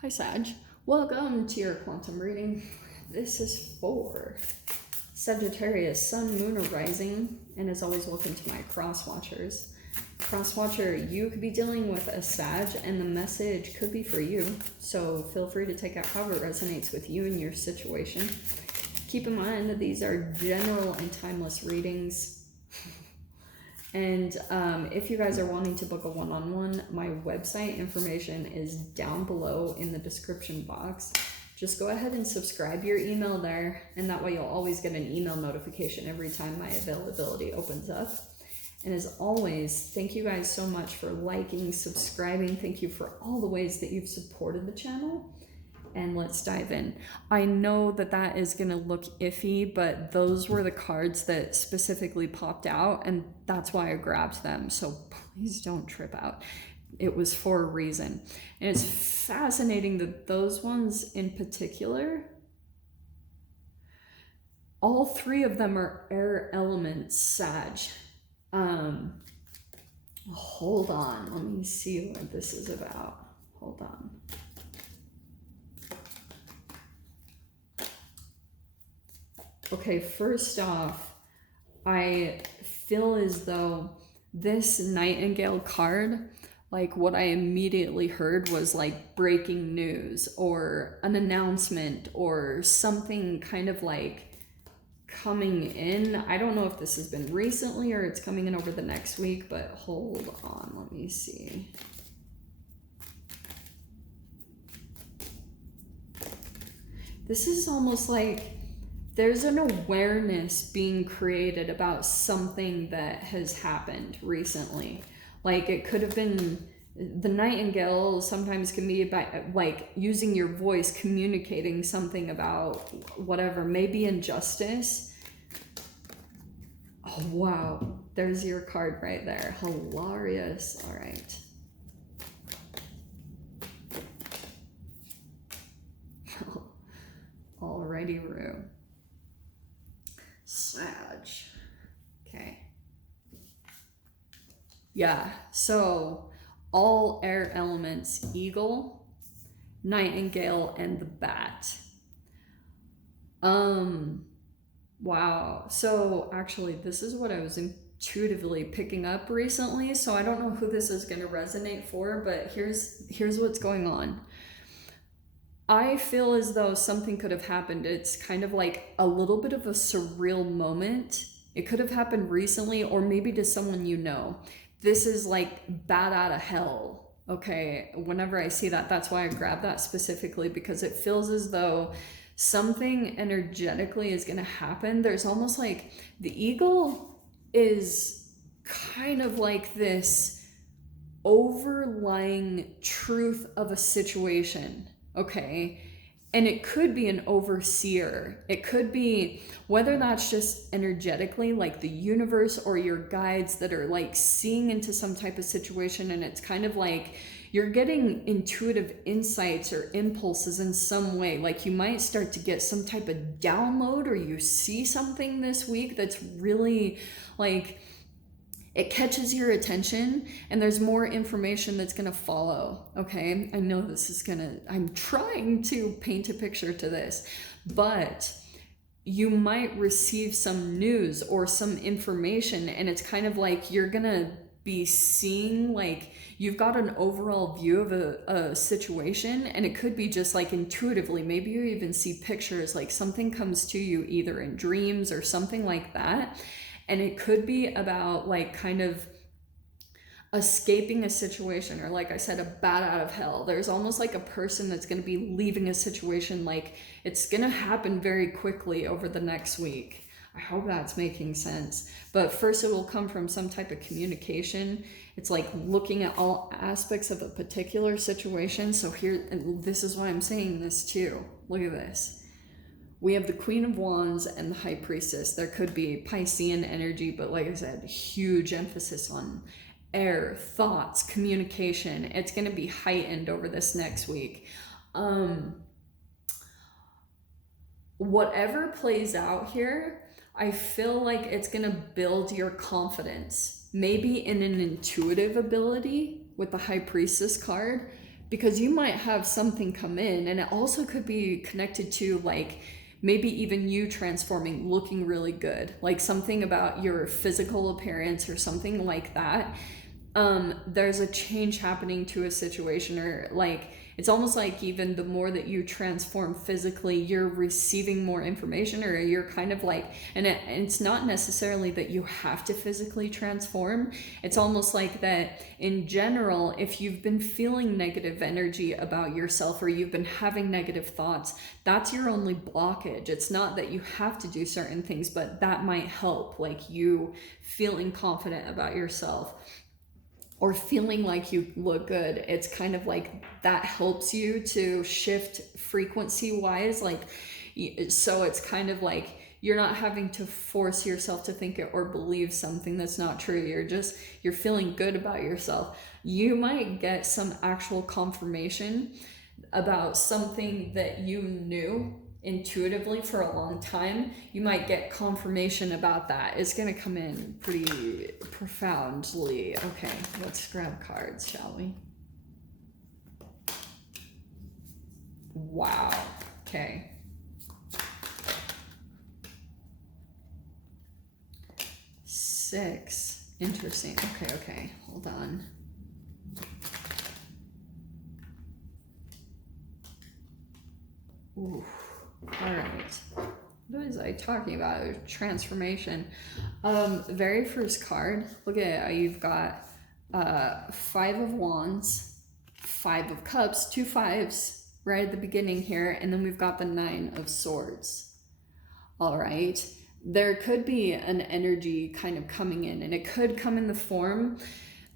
Hi Sag, welcome to your quantum reading. This is for Sagittarius, Sun, Moon, or Rising, and as always, welcome to my cross watchers. Cross watcher, you could be dealing with a Sag, and the message could be for you, so feel free to take out however it resonates with you and your situation. Keep in mind that these are general and timeless readings. And if you guys are wanting to book a one-on-one, my website information is down below in the description box. Just go ahead and subscribe your email there, and that way you'll always get an email notification every time my availability opens up. And as always, thank you guys so much for liking, subscribing. Thank you for all the ways that you've supported the channel. And let's dive in. I know that that is going to look iffy, but those were the cards that specifically popped out, and that's why I grabbed them. So please don't trip out. It was for a reason. And it's fascinating that those ones in particular, all three of them are air elements, Sag. Hold on. Let me see what this is about. Hold on. Okay, first off, I feel as though this Nightingale card, like what I immediately heard was like breaking news or an announcement or something kind of like coming in. I don't know if this has been recently or it's coming in over the next week, but hold on, let me see. This is almost like there's an awareness being created about something that has happened recently. Like it could have been, the Nightingale sometimes can be about like using your voice, communicating something about whatever, maybe injustice. Oh, wow. There's your card right there. Hilarious. All right. Alrighty, Rue. Sag. Okay. Yeah, so all air elements, eagle, nightingale, and the bat. Wow. So actually, this is what I was intuitively picking up recently, so I don't know who this is going to resonate for, but here's what's going on. I feel as though something could have happened. It's kind of like a little bit of a surreal moment. It could have happened recently or maybe to someone you know. This is like bat out of hell. Okay, whenever I see that, that's why I grabbed that specifically, because it feels as though something energetically is going to happen. There's almost like the eagle is kind of like this overlying truth of a situation. Okay, and it could be an overseer. It could be, whether that's just energetically like the universe or your guides that are like seeing into some type of situation, and it's kind of like you're getting intuitive insights or impulses in some way. Like you might start to get some type of download, or you see something this week that's really like, it catches your attention, and there's more information that's going to follow. Okay, I know this is I'm trying to paint a picture to this, but you might receive some news or some information, and it's kind of like you're going to be seeing, like you've got an overall view of a situation, and it could be just like intuitively. Maybe you even see pictures, like something comes to you either in dreams or something like that. And it could be about like kind of escaping a situation, or like I said, a bat out of hell. There's almost like a person that's going to be leaving a situation, like it's going to happen very quickly over the next week. I hope that's making sense. But first it will come from some type of communication. It's like looking at all aspects of a particular situation. So here, and this is why I'm saying this too. Look at this. We have the Queen of Wands and the High Priestess. There could be Piscean energy, but like I said, huge emphasis on air, thoughts, communication. It's going to be heightened over this next week. Whatever plays out here, I feel like it's going to build your confidence. Maybe in an intuitive ability with the High Priestess card, because you might have something come in, and it also could be connected to like maybe even you transforming, looking really good, like something about your physical appearance or something like that. There's a change happening to a situation, or like it's almost like even the more that you transform physically, you're receiving more information, or you're kind of like, and it's not necessarily that you have to physically transform. It's almost like that in general, if you've been feeling negative energy about yourself, or you've been having negative thoughts, that's your only blockage. It's not that you have to do certain things, but that might help, like you feeling confident about yourself or feeling like you look good. It's kind of like that helps you to shift frequency wise. Like, so it's kind of like you're not having to force yourself to think it or believe something that's not true. You're feeling good about yourself. You might get some actual confirmation about something that you knew intuitively for a long time. You might get confirmation about that. It's going to come in pretty profoundly. Okay, let's grab cards, shall we? Wow. Okay. Six. Interesting. Okay. Hold on. Ooh. All right. What was I talking about? Transformation. Very first card. Look at it. You've got Five of Wands, Five of Cups, two fives right at the beginning here, and then we've got the Nine of Swords. All right. There could be an energy kind of coming in, and it could come in the form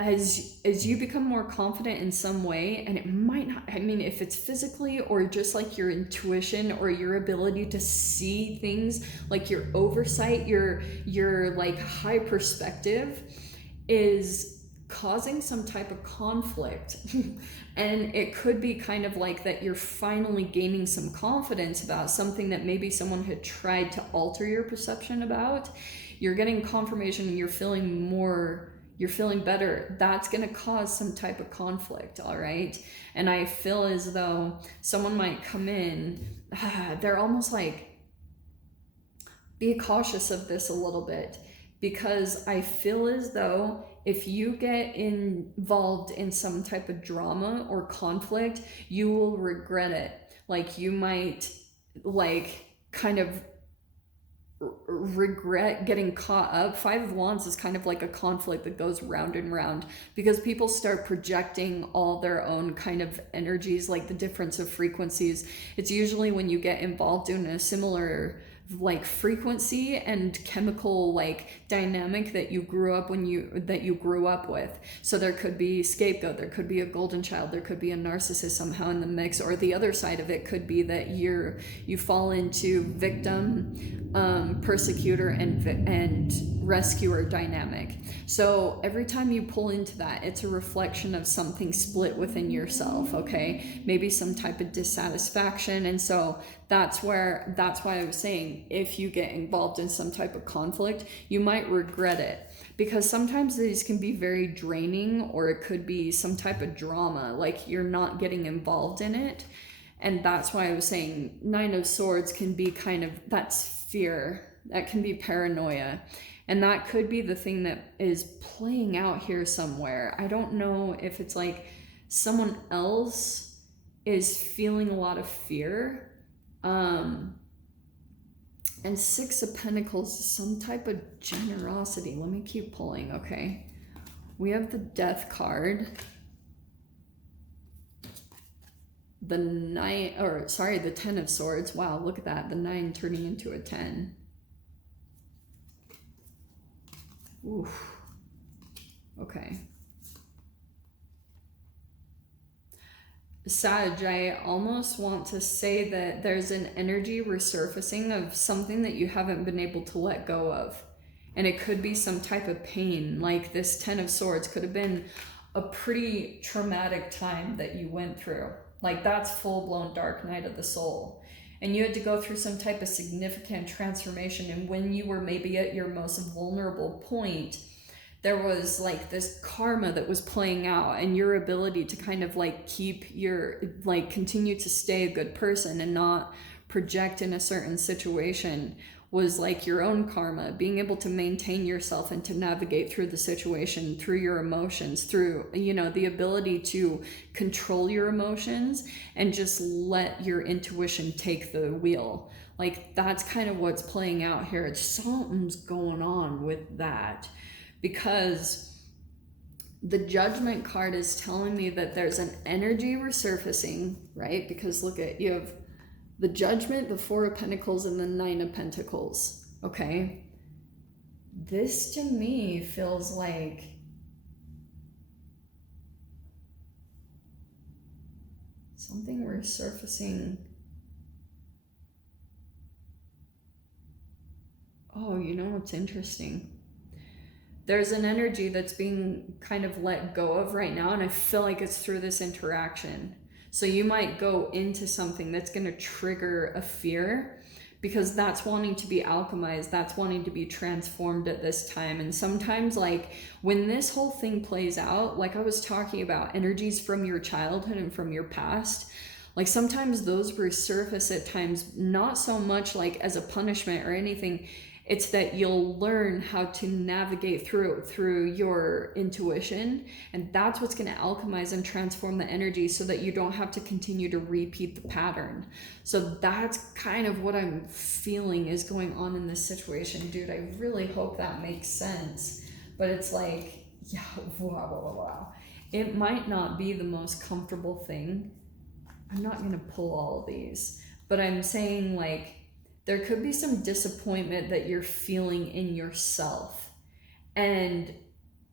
as you become more confident in some way, and it might not, I mean, if it's physically or just like your intuition or your ability to see things, like your oversight, your like high perspective is causing some type of conflict. And it could be kind of like that you're finally gaining some confidence about something that maybe someone had tried to alter your perception about. You're getting confirmation and you're feeling better. That's going to cause some type of conflict, all right? And I feel as though someone might come in, they're almost like, be cautious of this a little bit, because I feel as though if you get involved in some type of drama or conflict, you will regret it. Like you might like kind of regret getting caught up. Five of Wands is kind of like a conflict that goes round and round, because people start projecting all their own kind of energies, like the difference of frequencies. It's usually when you get involved in a similar like frequency and chemical like dynamic that you grew up with. So there could be scapegoat, there could be a golden child, there could be a narcissist somehow in the mix, or the other side of it could be that you fall into victim, persecutor, and rescuer dynamic. So every time you pull into that, it's a reflection of something split within yourself, okay? Maybe some type of dissatisfaction. And so that's why I was saying, if you get involved in some type of conflict, you might regret it, because sometimes these can be very draining, or it could be some type of drama, like you're not getting involved in it. And that's why I was saying Nine of Swords can be kind of, that's fear, that can be paranoia. And that could be the thing that is playing out here somewhere. I don't know if it's like someone else is feeling a lot of fear. And Six of Pentacles is some type of generosity. Let me keep pulling, okay? We have the Death card. The Ten of Swords. Wow, look at that. The 9 turning into a 10. Oof. Okay. Sag, I almost want to say that there's an energy resurfacing of something that you haven't been able to let go of. And it could be some type of pain. Like this Ten of Swords could have been a pretty traumatic time that you went through. Like that's full-blown dark night of the soul. And you had to go through some type of significant transformation. And when you were maybe at your most vulnerable point, there was like this karma that was playing out, and your ability to kind of like keep your, like, continue to stay a good person and not project in a certain situation was like your own karma, being able to maintain yourself and to navigate through the situation, through your emotions, through, you know, the ability to control your emotions and just let your intuition take the wheel. Like, that's kind of what's playing out here. It's something's going on with that, because the Judgment card is telling me that there's an energy resurfacing, right? Because look at, you have the Judgment, the Four of Pentacles, and the Nine of Pentacles, okay? This to me feels like something resurfacing. Oh, you know what's interesting? There's an energy that's being kind of let go of right now, and I feel like it's through this interaction. So you might go into something that's going to trigger a fear, because that's wanting to be alchemized, that's wanting to be transformed at this time. And sometimes, like, when this whole thing plays out, like I was talking about, energies from your childhood and from your past, like sometimes those resurface at times, not so much like as a punishment or anything. It's that you'll learn how to navigate through your intuition, and that's what's going to alchemize and transform the energy, so that you don't have to continue to repeat the pattern. So that's kind of what I'm feeling is going on in this situation, dude. I really hope that makes sense. But it's like, yeah, wow. It might not be the most comfortable thing. I'm not going to pull all of these, but I'm saying, like, there could be some disappointment that you're feeling in yourself. And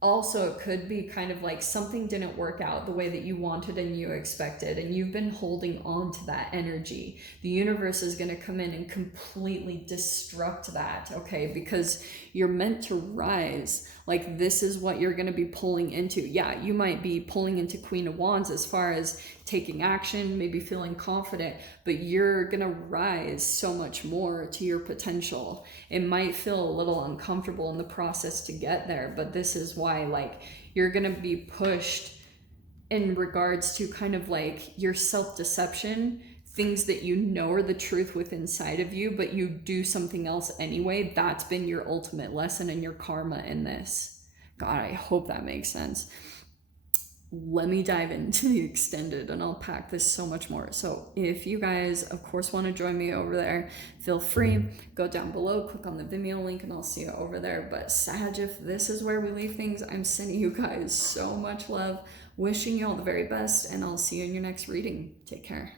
also it could be kind of like something didn't work out the way that you wanted and you expected, and you've been holding on to that energy. The universe is going to come in and completely destruct that, okay? Because you're meant to rise. Like, this is what you're going to be pulling into. Yeah, you might be pulling into Queen of Wands as far as taking action, maybe feeling confident, but you're going to rise so much more to your potential. It might feel a little uncomfortable in the process to get there, but this is why, like, you're going to be pushed in regards to kind of like your self-deception, things that you know are the truth within inside of you, but you do something else anyway. That's been your ultimate lesson and your karma in this. God, I hope that makes sense. Let me dive into the extended, and I'll pack this so much more. So if you guys, of course, want to join me over there, feel free. Go down below, click on the Vimeo link, and I'll see you over there. But Sag, if this is where we leave things, I'm sending you guys so much love, wishing you all the very best, and I'll see you in your next reading. Take care.